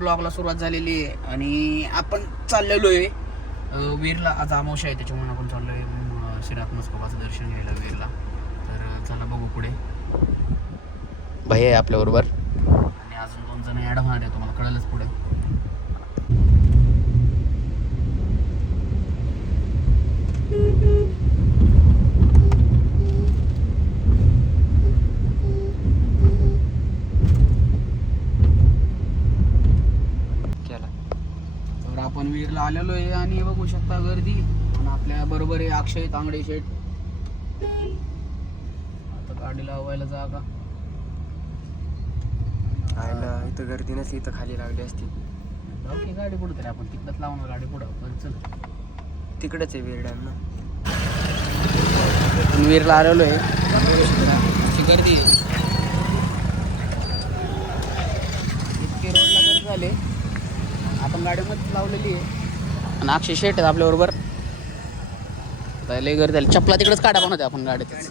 ब्लॉगला सुरुवात झालेली आहे आणि आपण चाललेलो आहे वीरला. आज अमावस्या आहे त्याच्यामुळे आपण चाललो आहे श्रीनाथ मस्कोबाचं दर्शन घ्यायला वीरला. तर चला बघू पुढे. भाई आहे आपल्याबरोबर आणि अजून 2 जण ॲड होणार आहे, तुम्हाला कळलंच पुढे. आपण वीरला आलेलो आहे आणि बघू शकता गर्दी. आणि आपल्या बरोबर आहे अक्षय तांगडे शेठ. आता गाडी लावायला जागा आयला इथं गर्दी नसली इथं खाली लागली असती. ओके गाडी पुढे तरी आपण तिकडच लावणार गाडी पुढं. पण चल तिकडच आहे वीर डॅम ना. वीरला आलेलो आहे, गर्दी इतके रोडला गर्दी झाले. आपण गाडीमध्ये लावलेली आहे आणि अक्षय शेट आहेत आपल्याबरोबर. लय गर्दी झाली. चपला तिकडेच काढा पण होत्या आपण गाडीतच.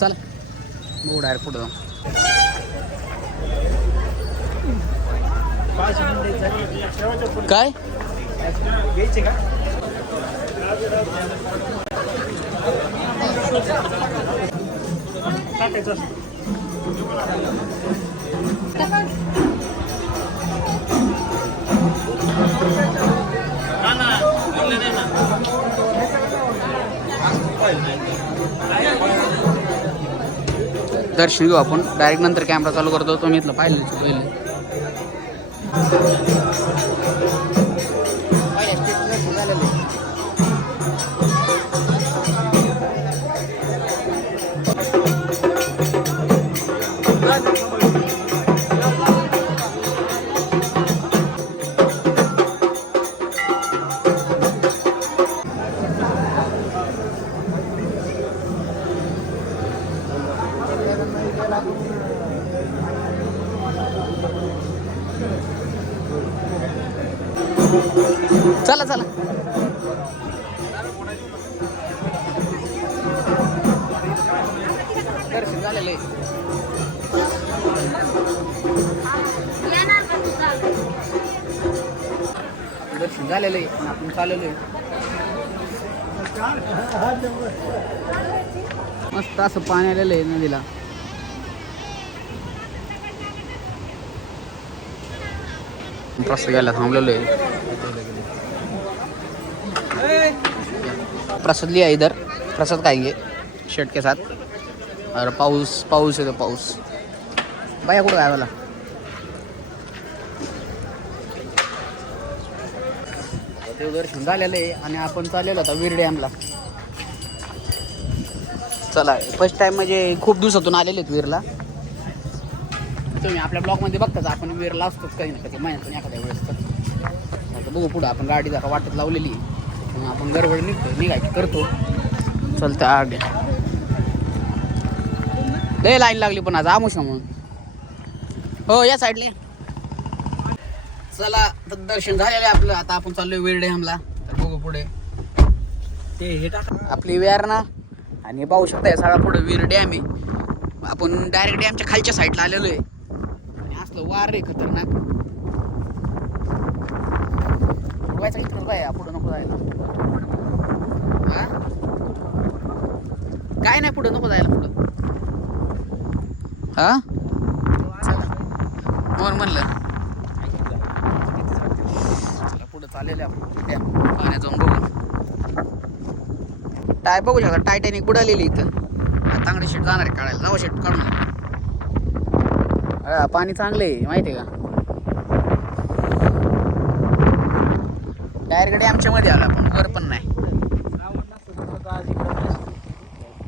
चल बघू डायरेक्ट पुढे जाऊ. काय घ्यायचे का? दर्शन घेऊ आपण डायरेक्ट. नंतर कॅमेरा चालू करतो. तुम्ही इथलं पाहिलं पहिले. चला चला दर्शन झालेलं आहे. दर्शन झालेलं आहे आपण चाललेलो आहे. मस्त असं पाणी आलेलं आहे नदीला. प्रसाद घ्यायला थांबलेलो आहे. प्रसाद लिया इधर, प्रसाद खाएंगे शर्ट के साथ. और पाऊस आहे तो पाऊस. बाया कुठं काय मला देवदर्शन झालेलं आहे आणि आपण चाललेलो आता वीर डॅमला. चला फर्स्ट टाइम म्हणजे खूप दिवसातून आलेले आहेत वीरला. तुम्ही आपल्या ब्लॉगमध्ये बघताच आपण वीरला असतोच काही ना कधी महिन्यातून एखाद्या वेळेस. तर बघू पुढं आपण गाडी जरा वाटत लावलेली आहे. आपण गडबड निघायची करतो. चलतं आगे लय लाईन लागली पण आज आमुषा म्हणून. हो या साईडले. चला तर दर्शन झालेलं आहे आपलं. आता आपण चाललोय वीर डॅमला. तर बघू पुढे ते हे टाका आपली वेर ना. आणि पाहू शकता या सगळा पुढे वीर डॅम आहे. आपण डायरेक्ट डॅमच्या खालच्या साईडला आलेलो आहे आणि असलं वार आहे खतरनाक. उडवायचा इकडं काय पुढं नको जायला. काय नाही पुढं नको जायला पुढं. हा म्हणून म्हणलं पुढं चाललेलं आपण पाण्यात जाऊन बघू. टाय बघू शकता टायटॅनिक बुडालेली इथं. तांगडे शेट जाणार आहे काढायला. जाऊ शेट काढून. पाणी चांगलं आहे माहिती आहे का. डायरेक्ट डॅमच्या मध्ये आला आपण वर पण नाही.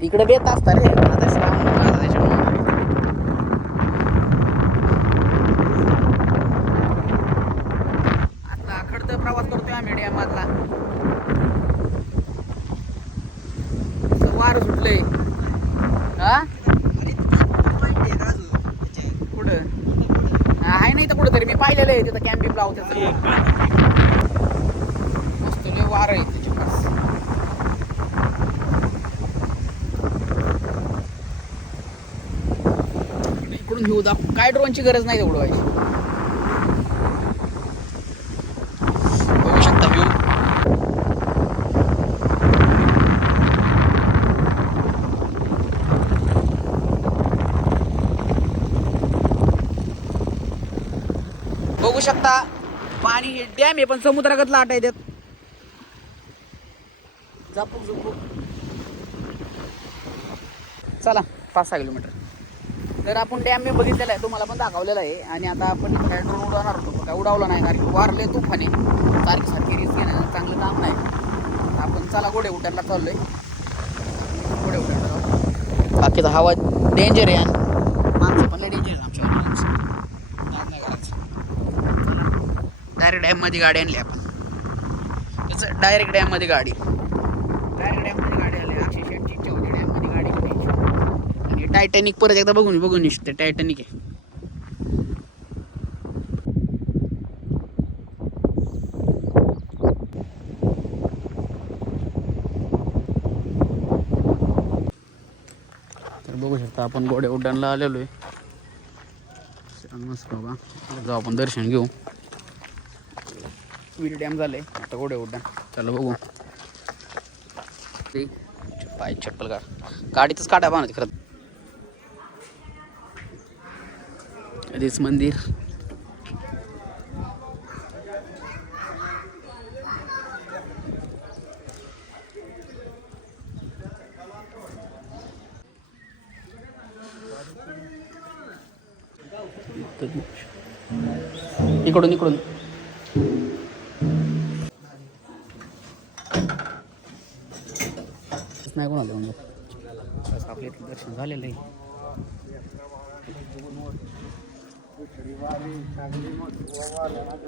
इकडे बेत असतात रे आता श्रावण आता त्याच्यामुळे. आता खडतर प्रवास करतोय आम्ही डॅम मधला. वार सुटलंय. हा कुठं आहे नाही तर कुठं तरी मी पाहिलेलं आहे तिथं कॅम्पिंग लावते. मस्त लय वार आहे त्याच्या पास. इकडून घेऊ काय ड्रोनची गरज नाही उडवायची. बघू शकता पाणी डॅम आहे पण समुद्रागत लाट आहे त्यात. झापूक झुपूक. चला 5-6 किलोमीटर. तर आपण डॅम मी बघितलेला आहे, तुम्हाला पण दाखवलेला आहे. आणि आता आपण काय ड्रोन उडवणार होतो, काय उडावला नाही कारण वारले तुफाने सारखी रिस्क घेणं चांगलं काम नाही. आपण चला घोडे उड्डाणला चाललोय. घोडे उड्डाणला जाऊ. बाकीचा हवा डेंजर आहे आणि माणसं पण लय डेंजर आहे आमच्या नाही करायचं. डायरेक्ट डॅममध्ये गाडी आणली आपण. त्याचं डायरेक्ट डॅममध्ये गाडी आली. अक्षय शेटची इच्छा होती डॅममध्ये गाडी घ्यायची. आणि टायटॅनिक परत एकदा बघून निघते. टायटॅनिक आहे. तर बघू शकता आपण घोडे उड्डाणला आलेलो आहे. मस्त बाबा जाऊ आपण दर्शन घेऊ. वीर डॅम झाले आता घोडे उड्डाण. चला बघू. पाय चप्पल गाडीतच काटा बांधते खरं. आधीच मंदिर. इकडून नाही कोणाला म्हणजे आपले दर्शन झालेलं आहे.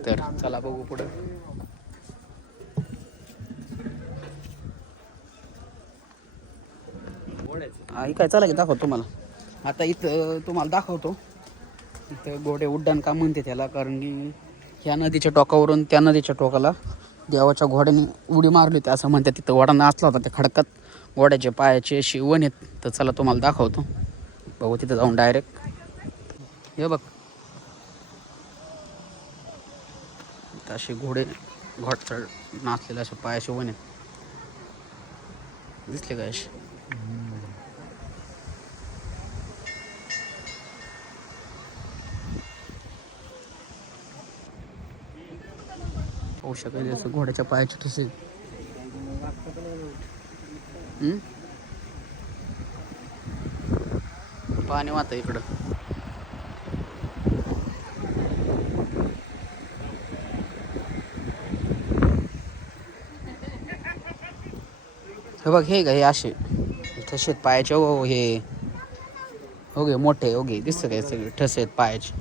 तर चला बघू पुढं. काय चला की दाखवतो तुम्हाला. आता इथं तुम्हाला दाखवतो इथं घोडे उड्डाण का म्हणते त्याला, कारण की ह्या नदीच्या टोकावरून त्या नदीच्या टोकाला देवाच्या घोड्याने उडी मारली होती असं म्हणतात. तिथं वडा नाचला होता त्या खडकात. घोड्याच्या पायाचे शिवण आहेत. तर चला तुम्हाला दाखवतो. बघू तिथं जाऊन डायरेक्ट. हे बघ असे घोडचढ नाचलेले असे पायाचे वन आहेत. दिसले काय असे. पाहू शकाल असं घोड्याच्या पायाचे ठसे. पाणी वाहतं इकडं. हे बघ हे का हे असे ठसे आहेत पायाचे. हो हे हो गे मोठे हो गे दिसतं काय सगळे ठसे आहेत पायाचे.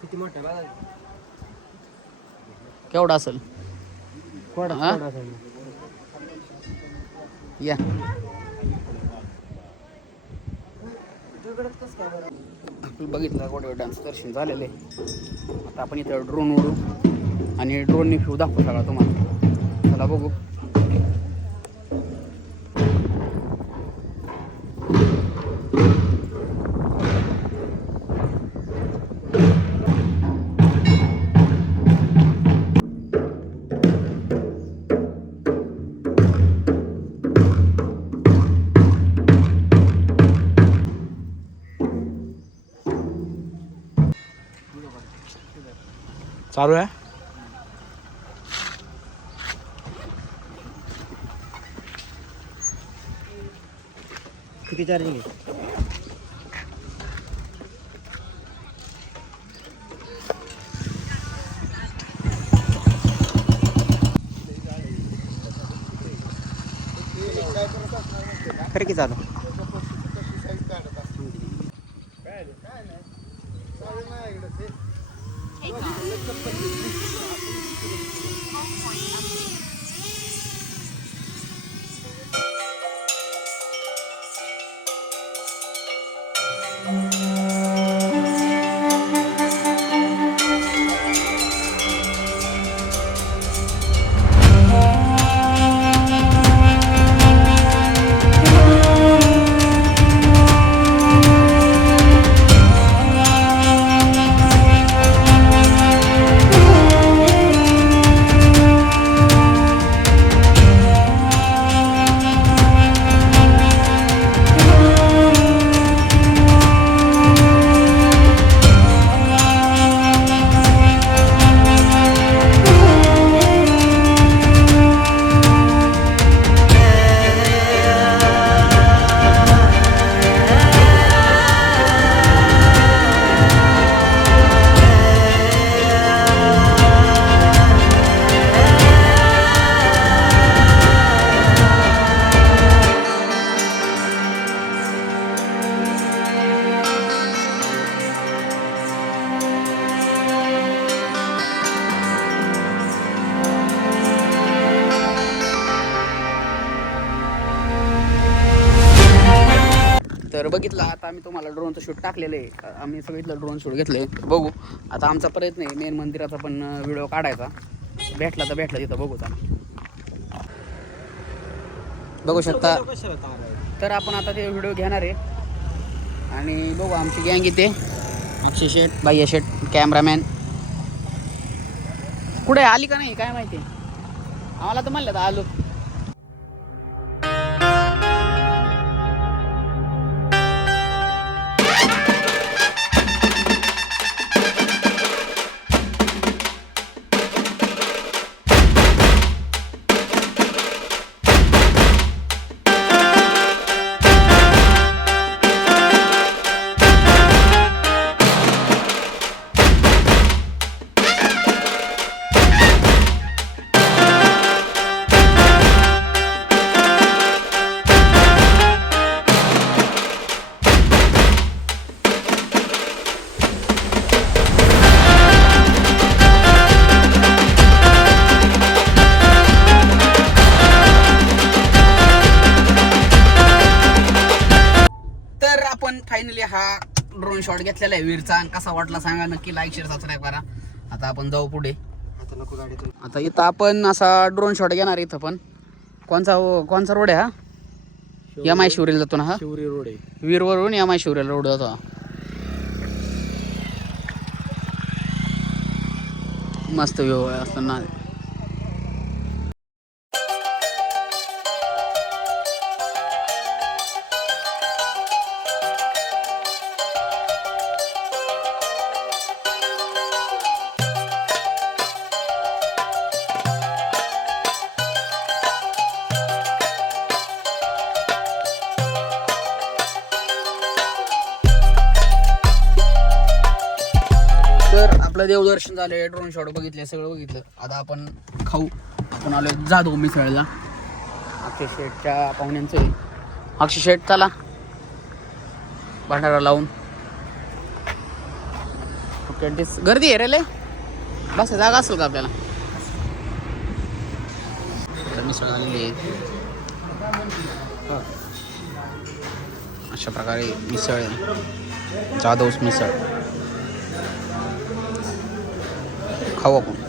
किती मोठे बघा. केवढा असेल या. आपण बघितलं घोडे डान्स दर्शन झालेलं आहे. आता आपण इथं ड्रोन उडू आणि ड्रोनने व्ह्यू दाखवू सगळा तुम्हाला. चला बघू. चालू आहे. किती चार्जिंग आहे. खरं की चालू. तर बघितलं आता आम्ही तुम्हाला ड्रोनचं शूट टाकलेलं आहे. आम्ही सगळीतलं ड्रोन शूट घेतलं बघू. आता आमचा प्रयत्न आहे मेन मंदिराचा पण व्हिडिओ काढायचा. भेटला तर भेटला तिथं बघू आता. बघू शकता. तर आपण आता ते व्हिडिओ घेणार आहे आणि बघू आमची गँग इथे. अक्षय शेठ, बाह्य शेठ, कॅमेरामॅन कुठे आली का नाही काय माहिती. आम्हाला तर म्हणलं तर आलो. फायनली हा ड्रोन शॉट घेतलेला आहे वीरचा. कसा वाटला सांगा नक्की. लाईक शेअर सबस्क्राईब करा. आता आपण जाऊ पुढे. आता इथं आपण असा ड्रोन शॉट घेणार. इथं पण कोणचा रोड आहे हा? एम आय शिवरेला जातो ना हा? शिवरी रोड आहे. वीरवरून एम आय शिवरेला रोड जातो. मस्त व्यू असतो ना. तर आपलं देवदर्शन झालं, ड्रोन शॉट बघितले, सगळं बघितलं. आता आपण खाऊ. आपण आलो जाधव मिसळला. अक्षय शेठच्या पाहुण्यांचं आहे. अक्षय शेठ चला भांडारा लावून. ओके गर्दी आहे रे लय. बस जागा असेल का आपल्याला? मिसळ आलेली आहे. अशा प्रकारे मिसळ आहे. जाधव मिसळ खाऊ आपण.